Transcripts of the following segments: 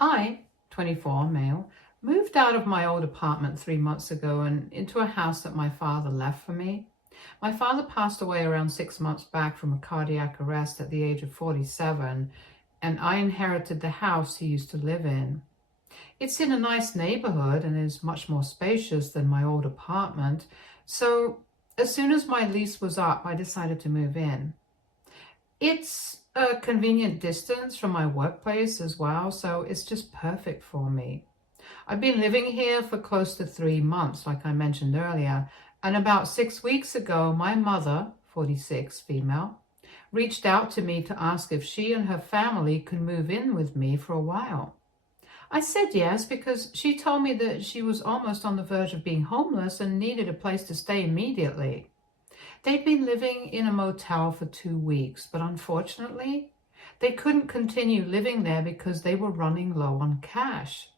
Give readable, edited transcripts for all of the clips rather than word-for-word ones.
I, 24, male, moved out of my old apartment 3 months ago and into a house that my father left for me. My father passed away around 6 months back from a cardiac arrest at the age of 47, and I inherited the house he used to live in. It's in a nice neighborhood and is much more spacious than my old apartment, so as soon as my lease was up, I decided to move in. It's a convenient distance from my workplace as well, so it's just perfect for me. I've been living here for close to 3 months, like I mentioned earlier, and about 6 weeks ago, my mother, 46, female, reached out to me to ask if she and her family could move in with me for a while. I said yes because she told me that she was almost on the verge of being homeless and needed a place to stay immediately. They'd been living in a motel for 2 weeks, but unfortunately, they couldn't continue living there because they were running low on cash.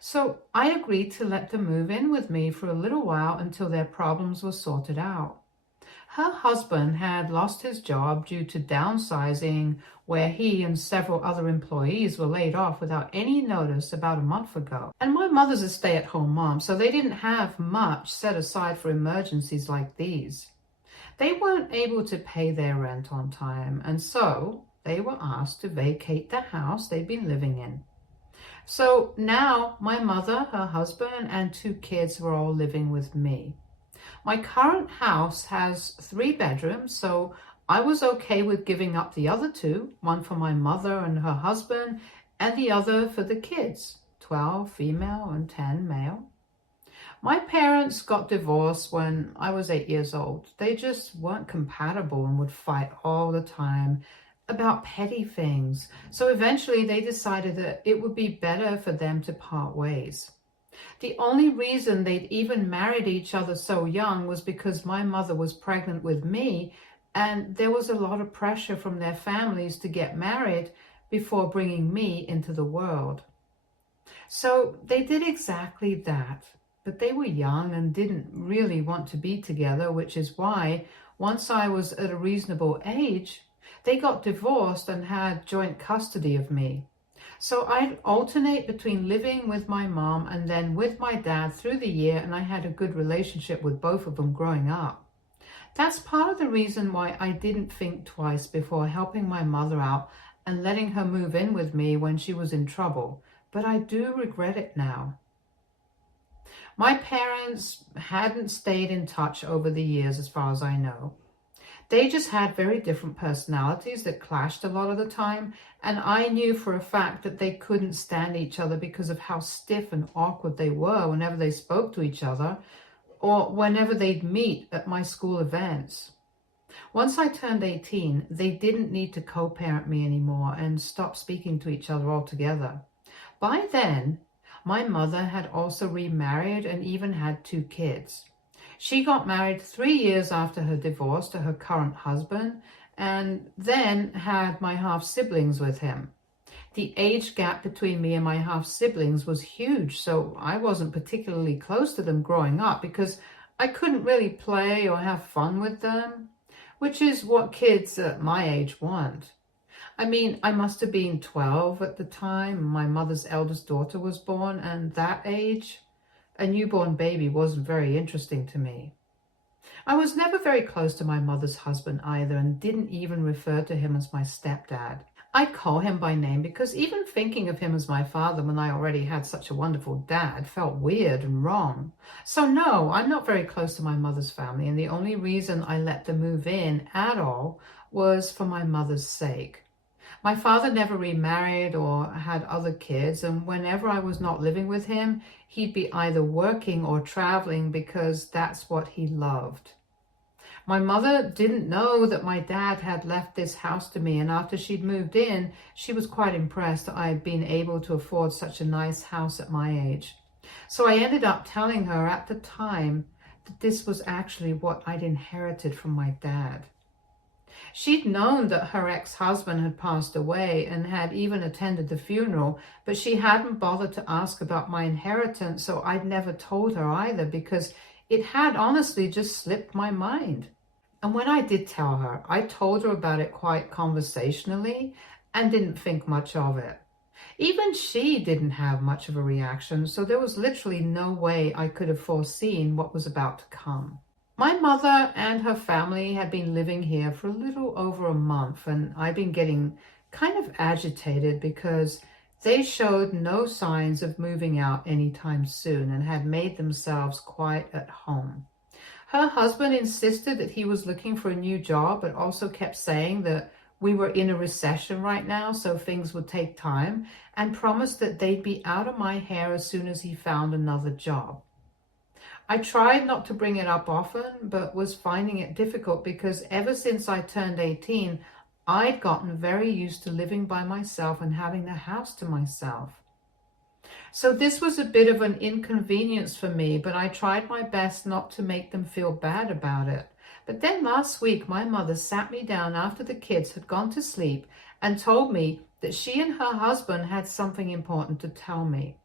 So I agreed to let them move in with me for a little while until their problems were sorted out. Her husband had lost his job due to downsizing, where he and several other employees were laid off without any notice about a month ago. And my mother's a stay-at-home mom, so they didn't have much set aside for emergencies like these. They weren't able to pay their rent on time, and so they were asked to vacate the house they'd been living in. So now my mother, her husband, and 2 kids were all living with me. My current house has 3 bedrooms, so I was okay with giving up the other 2, one for my mother and her husband, and the other for the kids, 12 female and 10 male. My parents got divorced when I was 8 years old. They just weren't compatible and would fight all the time about petty things. So eventually they decided that it would be better for them to part ways. The only reason they'd even married each other so young was because my mother was pregnant with me, and there was a lot of pressure from their families to get married before bringing me into the world. So they did exactly that. But they were young and didn't really want to be together, which is why, once I was at a reasonable age, they got divorced and had joint custody of me. So I'd alternate between living with my mom and then with my dad through the year, and I had a good relationship with both of them growing up. That's part of the reason why I didn't think twice before helping my mother out and letting her move in with me when she was in trouble, but I do regret it now. My parents hadn't stayed in touch over the years as far as I know. They just had very different personalities that clashed a lot of the time, and I knew for a fact that they couldn't stand each other because of how stiff and awkward they were whenever they spoke to each other or whenever they'd meet at my school events. Once I turned 18, they didn't need to co-parent me anymore and stopped speaking to each other altogether. By then, my mother had also remarried and even had 2 kids. She got married 3 years after her divorce to her current husband and then had my half-siblings with him. The age gap between me and my half-siblings was huge, so I wasn't particularly close to them growing up because I couldn't really play or have fun with them, which is what kids at my age want. I mean, I must have been 12 at the time my mother's eldest daughter was born, and that age, a newborn baby wasn't very interesting to me. I was never very close to my mother's husband either and didn't even refer to him as my stepdad. I call him by name because even thinking of him as my father when I already had such a wonderful dad felt weird and wrong. So no, I'm not very close to my mother's family, and the only reason I let them move in at all was for my mother's sake. My father never remarried or had other kids, and whenever I was not living with him, he'd be either working or traveling because that's what he loved. My mother didn't know that my dad had left this house to me, and after she'd moved in, she was quite impressed that I had been able to afford such a nice house at my age. So I ended up telling her at the time that this was actually what I'd inherited from my dad. She'd known that her ex-husband had passed away and had even attended the funeral, but she hadn't bothered to ask about my inheritance, so I'd never told her either because it had honestly just slipped my mind. And when I did tell her, I told her about it quite conversationally and didn't think much of it. Even she didn't have much of a reaction, so there was literally no way I could have foreseen what was about to come. My mother and her family had been living here for a little over a month, and I'd been getting kind of agitated because they showed no signs of moving out anytime soon and had made themselves quite at home. Her husband insisted that he was looking for a new job, but also kept saying that we were in a recession right now, so things would take time, and promised that they'd be out of my hair as soon as he found another job. I tried not to bring it up often, but was finding it difficult because ever since I turned 18, I'd gotten very used to living by myself and having the house to myself. So this was a bit of an inconvenience for me, but I tried my best not to make them feel bad about it. But then last week, my mother sat me down after the kids had gone to sleep and told me that she and her husband had something important to tell me.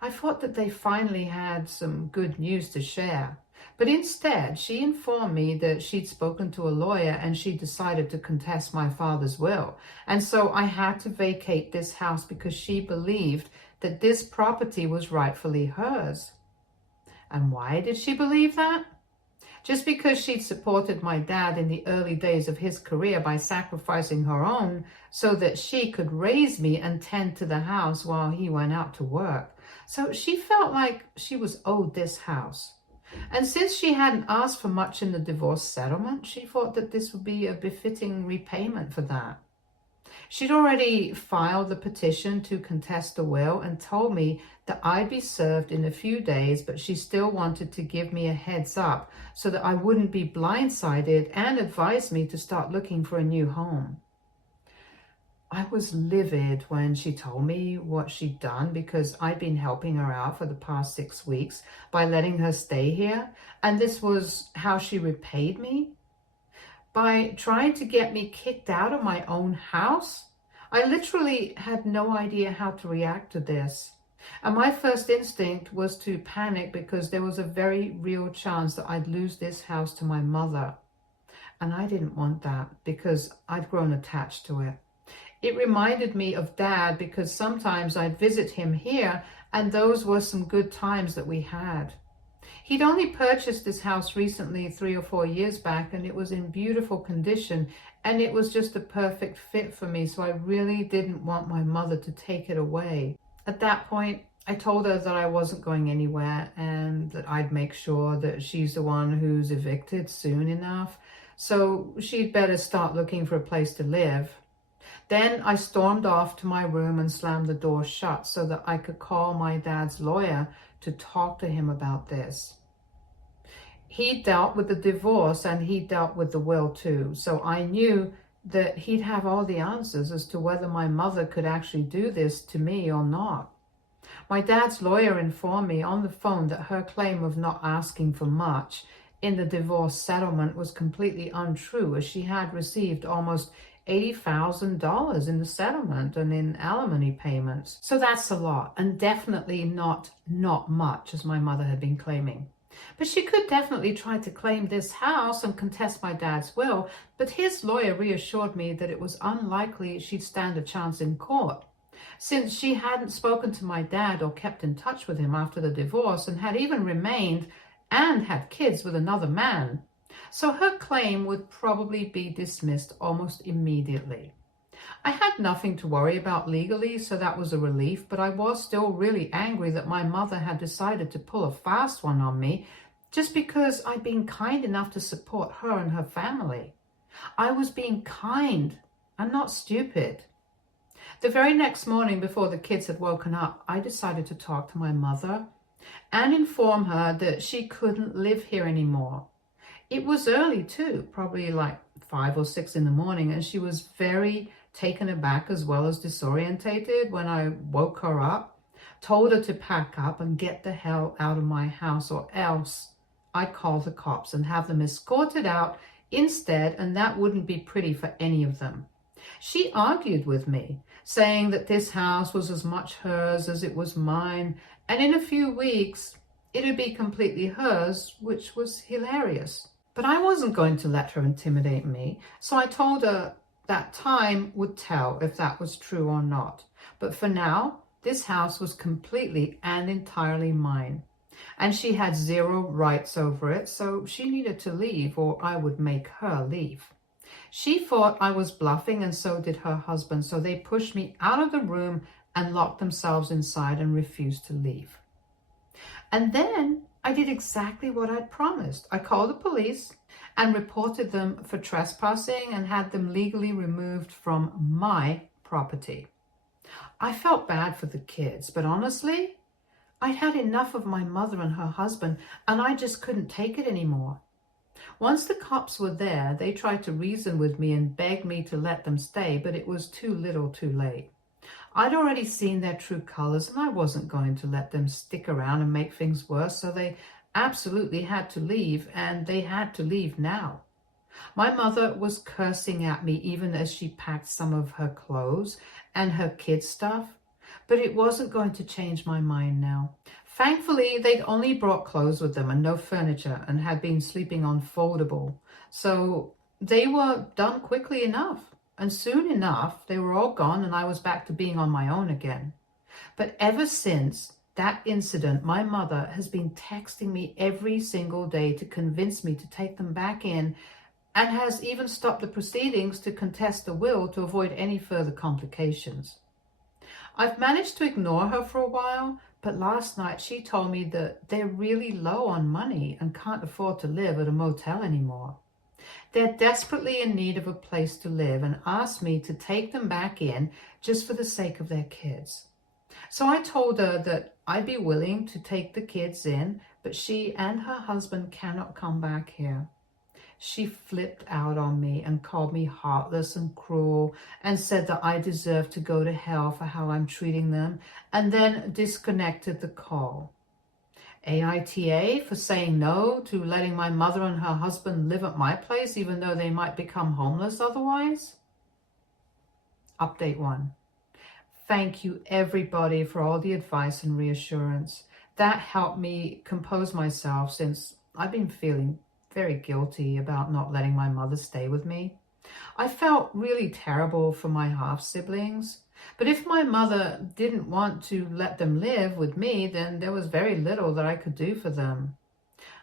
I thought that they finally had some good news to share, but instead she informed me that she'd spoken to a lawyer and she decided to contest my father's will. And so I had to vacate this house because she believed that this property was rightfully hers. And why did she believe that? Just because she'd supported my dad in the early days of his career by sacrificing her own so that she could raise me and tend to the house while he went out to work. So she felt like she was owed this house. And since she hadn't asked for much in the divorce settlement, she thought that this would be a befitting repayment for that. She'd already filed the petition to contest the will and told me that I'd be served in a few days, but she still wanted to give me a heads up so that I wouldn't be blindsided, and advised me to start looking for a new home. I was livid when she told me what she'd done because I'd been helping her out for the past 6 weeks by letting her stay here, and this was how she repaid me. By trying to get me kicked out of my own house. I literally had no idea how to react to this. And my first instinct was to panic because there was a very real chance that I'd lose this house to my mother. And I didn't want that because I'd grown attached to it. It reminded me of Dad because sometimes I'd visit him here, and those were some good times that we had. He'd only purchased this house recently 3 or 4 years back, and it was in beautiful condition, and it was just a perfect fit for me, so I really didn't want my mother to take it away. At that point, I told her that I wasn't going anywhere and that I'd make sure that she's the one who's evicted soon enough, so she'd better start looking for a place to live. Then I stormed off to my room and slammed the door shut so that I could call my dad's lawyer to talk to him about this. He dealt with the divorce and he dealt with the will too, so I knew that he'd have all the answers as to whether my mother could actually do this to me or not. My dad's lawyer informed me on the phone that her claim of not asking for much in the divorce settlement was completely untrue, as she had received almost $80,000 in the settlement and in alimony payments. So that's a lot, and definitely not much, as my mother had been claiming. But she could definitely try to claim this house and contest my dad's will, but his lawyer reassured me that it was unlikely she'd stand a chance in court, since she hadn't spoken to my dad or kept in touch with him after the divorce and had even remained and had kids with another man. So her claim would probably be dismissed almost immediately. I had nothing to worry about legally, so that was a relief, but I was still really angry that my mother had decided to pull a fast one on me just because I'd been kind enough to support her and her family. I was being kind and not stupid. The very next morning, before the kids had woken up, I decided to talk to my mother and inform her that she couldn't live here anymore. It was early too, probably like 5 or 6 in the morning, and she was very taken aback as well as disorientated when I woke her up, told her to pack up and get the hell out of my house, or else I'd call the cops and have them escorted out instead, and that wouldn't be pretty for any of them. She argued with me, saying that this house was as much hers as it was mine, and in a few weeks it'd be completely hers, which was hilarious. But I wasn't going to let her intimidate me, so I told her that time would tell if that was true or not. But for now, this house was completely and entirely mine. And she had zero rights over it, so she needed to leave or I would make her leave. She thought I was bluffing and so did her husband, so they pushed me out of the room and locked themselves inside and refused to leave. And then I did exactly what I'd promised. I called the police and reported them for trespassing and had them legally removed from my property. I felt bad for the kids, but honestly, I'd had enough of my mother and her husband, and I just couldn't take it anymore. Once the cops were there, they tried to reason with me and beg me to let them stay, but it was too little too late. I'd already seen their true colors, and I wasn't going to let them stick around and make things worse, so they absolutely had to leave, and they had to leave now. My mother was cursing at me even as she packed some of her clothes and her kids' stuff, but it wasn't going to change my mind now. Thankfully, they'd only brought clothes with them and no furniture and had been sleeping on foldable, so they were done quickly enough. And soon enough, they were all gone and I was back to being on my own again. But ever since that incident, my mother has been texting me every single day to convince me to take them back in, and has even stopped the proceedings to contest the will to avoid any further complications. I've managed to ignore her for a while, but last night she told me that they're really low on money and can't afford to live at a motel anymore. They're desperately in need of a place to live and asked me to take them back in just for the sake of their kids. So I told her that I'd be willing to take the kids in, but she and her husband cannot come back here. She flipped out on me and called me heartless and cruel and said that I deserved to go to hell for how I'm treating them, and then disconnected the call. AITA for saying no to letting my mother and her husband live at my place even though they might become homeless otherwise? Update 1. Thank you everybody for all the advice and reassurance. That helped me compose myself since I've been feeling very guilty about not letting my mother stay with me. I felt really terrible for my half-siblings, but if my mother didn't want to let them live with me, then there was very little that I could do for them.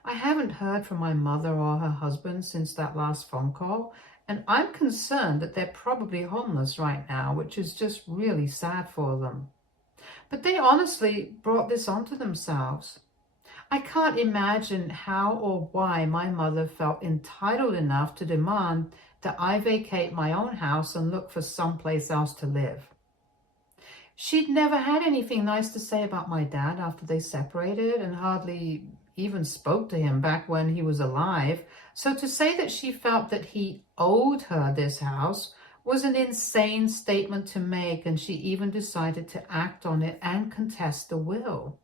I haven't heard from my mother or her husband since that last phone call, and I'm concerned that they're probably homeless right now, which is just really sad for them. But they honestly brought this onto themselves. I can't imagine how or why my mother felt entitled enough to demand that I vacate my own house and look for someplace else to live. She'd never had anything nice to say about my dad after they separated and hardly even spoke to him back when he was alive. So to say that she felt that he owed her this house was an insane statement to make, and she even decided to act on it and contest the will.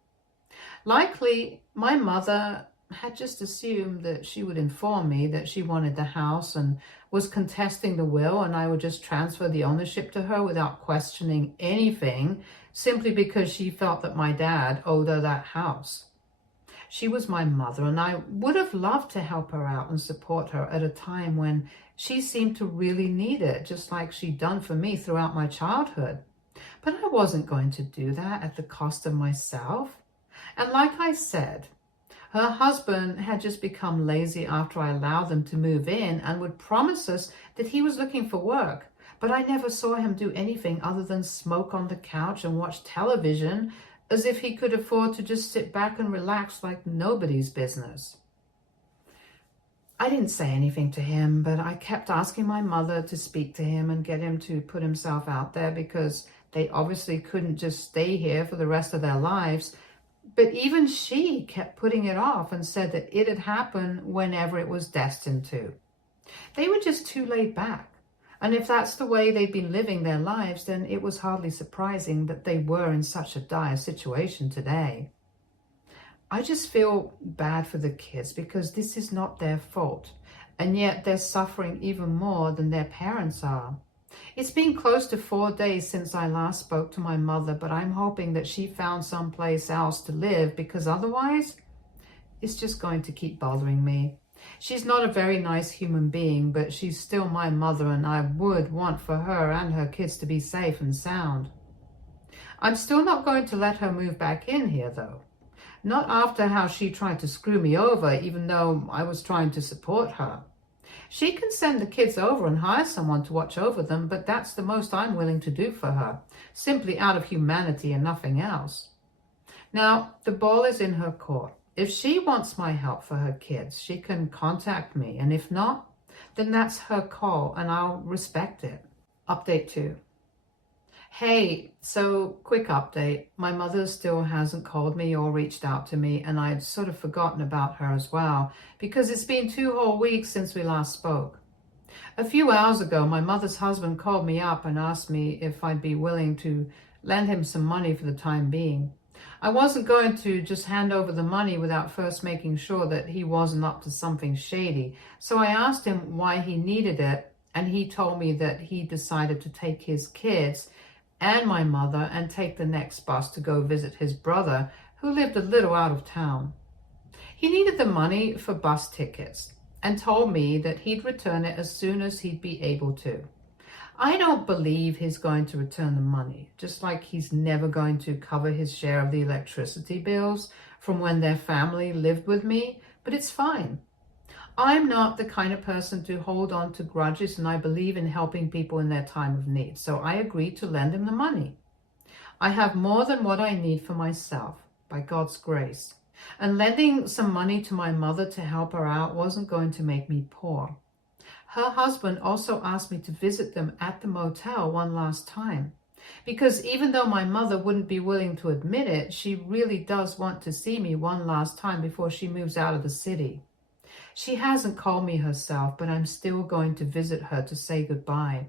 Likely, my mother had just assumed that she would inform me that she wanted the house and was contesting the will, and I would just transfer the ownership to her without questioning anything, simply because she felt that my dad owed her that house. She was my mother, and I would have loved to help her out and support her at a time when she seemed to really need it, just like she'd done for me throughout my childhood. But I wasn't going to do that at the cost of myself. And like I said, her husband had just become lazy after I allowed them to move in and would promise us that he was looking for work. But I never saw him do anything other than smoke on the couch and watch television, as if he could afford to just sit back and relax like nobody's business. I didn't say anything to him, but I kept asking my mother to speak to him and get him to put himself out there, because they obviously couldn't just stay here for the rest of their lives. But even she kept putting it off and said that it'd happen whenever it was destined to. They were just too laid back. And if that's the way they'd been living their lives, then it was hardly surprising that they were in such a dire situation today. I just feel bad for the kids because this is not their fault, and yet they're suffering even more than their parents are. It's been close to 4 days since I last spoke to my mother, but I'm hoping that she found someplace else to live, because otherwise it's just going to keep bothering me. She's not a very nice human being, but she's still my mother, and I would want for her and her kids to be safe and sound. I'm still not going to let her move back in here though. Not after how she tried to screw me over, even though I was trying to support her. She can send the kids over and hire someone to watch over them, but that's the most I'm willing to do for her, simply out of humanity and nothing else. Now, the ball is in her court. If she wants my help for her kids, she can contact me, and if not, then that's her call, and I'll respect it. Update 2. Hey, so quick update. My mother still hasn't called me or reached out to me, and I'd sort of forgotten about her as well, because it's been 2 whole weeks since we last spoke. A few hours ago, my mother's husband called me up and asked me if I'd be willing to lend him some money for the time being. I wasn't going to just hand over the money without first making sure that he wasn't up to something shady, so I asked him why he needed it, and he told me that he decided to take his kids and my mother and take the next bus to go visit his brother, who lived a little out of town. He needed the money for bus tickets and told me that he'd return it as soon as he'd be able to. I don't believe he's going to return the money, just like he's never going to cover his share of the electricity bills from when their family lived with me, but it's fine. I'm not the kind of person to hold on to grudges, and I believe in helping people in their time of need, so I agreed to lend him the money. I have more than what I need for myself, by God's grace, and lending some money to my mother to help her out wasn't going to make me poor. Her husband also asked me to visit them at the motel one last time, because even though my mother wouldn't be willing to admit it, she really does want to see me one last time before she moves out of the city. She hasn't called me herself, but I'm still going to visit her to say goodbye.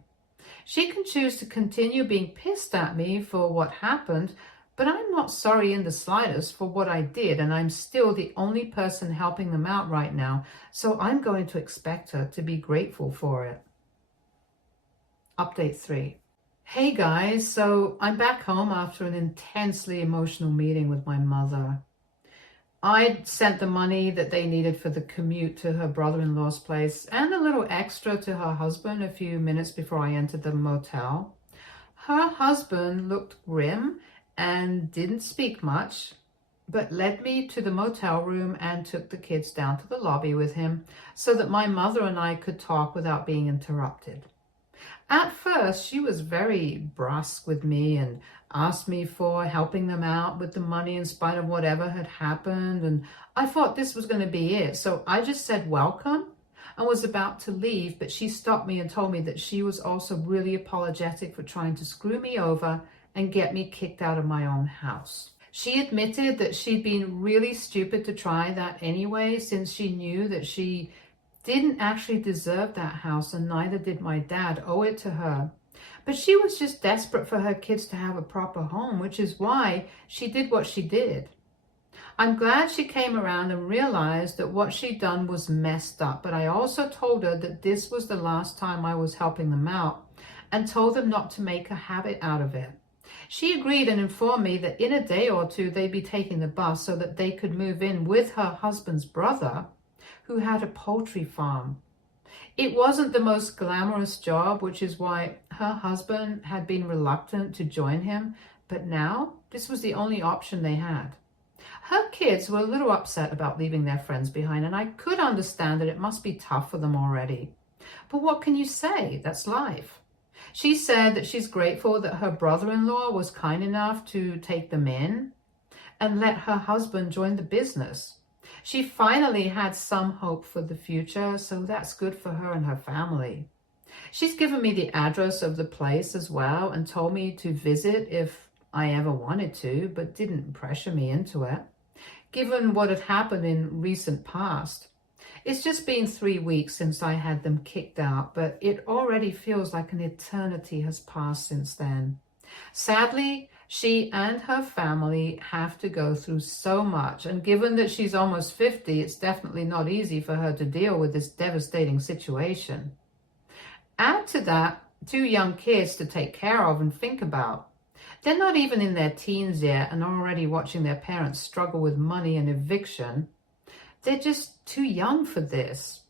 She can choose to continue being pissed at me for what happened, but I'm not sorry in the slightest for what I did, and I'm still the only person helping them out right now, so I'm going to expect her to be grateful for it. Update 3. Hey guys, so I'm back home after an intensely emotional meeting with my mother. I'd sent the money that they needed for the commute to her brother-in-law's place and a little extra to her husband a few minutes before I entered the motel. Her husband looked grim and didn't speak much, but led me to the motel room and took the kids down to the lobby with him so that my mother and I could talk without being interrupted. At first, she was very brusque with me and asked me for helping them out with the money in spite of whatever had happened, and I thought this was going to be it, so I just said welcome and was about to leave, but she stopped me and told me that she was also really apologetic for trying to screw me over and get me kicked out of my own house. She admitted that she'd been really stupid to try that anyway, since she knew that she didn't actually deserve that house, and neither did my dad owe it to her. But she was just desperate for her kids to have a proper home, which is why she did what she did. I'm glad she came around and realized that what she'd done was messed up, but I also told her that this was the last time I was helping them out and told them not to make a habit out of it. She agreed and informed me that in a day or two they'd be taking the bus so that they could move in with her husband's brother, who had a poultry farm. It wasn't the most glamorous job, which is why her husband had been reluctant to join him, but now this was the only option they had. Her kids were a little upset about leaving their friends behind, and I could understand that it must be tough for them already. But what can you say? That's life. She said that she's grateful that her brother-in-law was kind enough to take them in and let her husband join the business. She finally had some hope for the future, so that's good for her and her family. She's given me the address of the place as well and told me to visit if I ever wanted to, but didn't pressure me into it, given what had happened in recent past. It's just been 3 weeks since I had them kicked out, but it already feels like an eternity has passed since then. Sadly, she and her family have to go through so much, and given that she's almost 50, it's definitely not easy for her to deal with this devastating situation. Add to that 2 young kids to take care of and think about. They're not even in their teens yet and are already watching their parents struggle with money and eviction. They're just too young for this.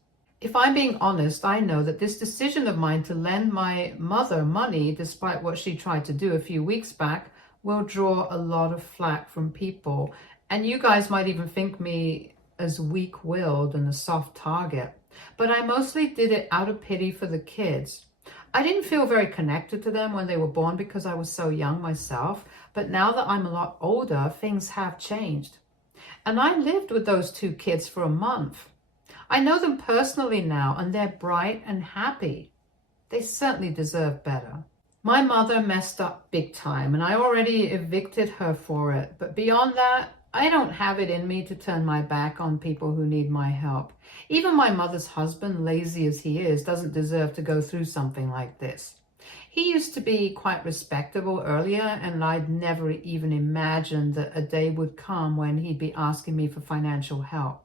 If I'm being honest, I know that this decision of mine to lend my mother money, despite what she tried to do a few weeks back, will draw a lot of flack from people, and you guys might even think me as weak-willed and a soft target, but I mostly did it out of pity for the kids. I didn't feel very connected to them when they were born because I was so young myself, but now that I'm a lot older, things have changed. And I lived with those two kids for a month. I know them personally now, and they're bright and happy. They certainly deserve better. My mother messed up big time, and I already evicted her for it. But beyond that, I don't have it in me to turn my back on people who need my help. Even my mother's husband, lazy as he is, doesn't deserve to go through something like this. He used to be quite respectable earlier, and I'd never even imagined that a day would come when he'd be asking me for financial help.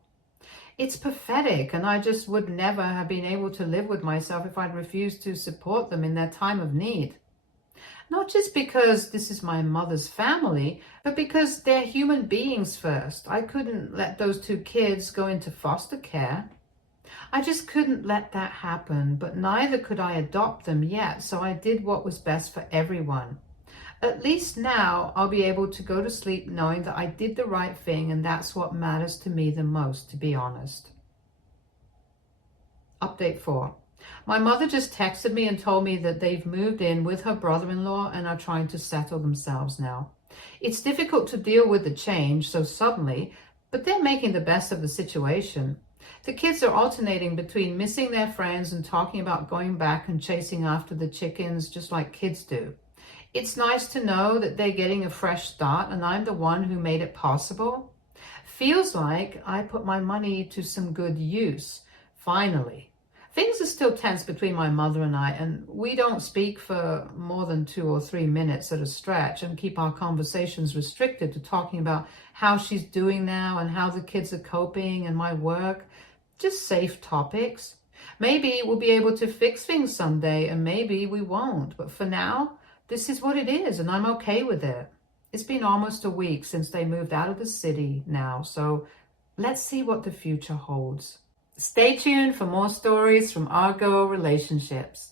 It's pathetic, and I just would never have been able to live with myself if I'd refused to support them in their time of need. Not just because this is my mother's family, but because they're human beings first. I couldn't let those two kids go into foster care. I just couldn't let that happen, but neither could I adopt them yet, so I did what was best for everyone. At least now I'll be able to go to sleep knowing that I did the right thing, and that's what matters to me the most, to be honest. Update 4. My mother just texted me and told me that they've moved in with her brother-in-law and are trying to settle themselves now. It's difficult to deal with the change so suddenly, but they're making the best of the situation. The kids are alternating between missing their friends and talking about going back and chasing after the chickens just like kids do. It's nice to know that they're getting a fresh start and I'm the one who made it possible. Feels like I put my money to some good use, finally. Things are still tense between my mother and I, and we don't speak for more than 2 or 3 minutes at a stretch and keep our conversations restricted to talking about how she's doing now and how the kids are coping and my work. Just safe topics. Maybe we'll be able to fix things someday and maybe we won't, but for now, this is what it is and I'm okay with it. It's been almost a week since they moved out of the city now, so let's see what the future holds. Stay tuned for more stories from our Go relationships.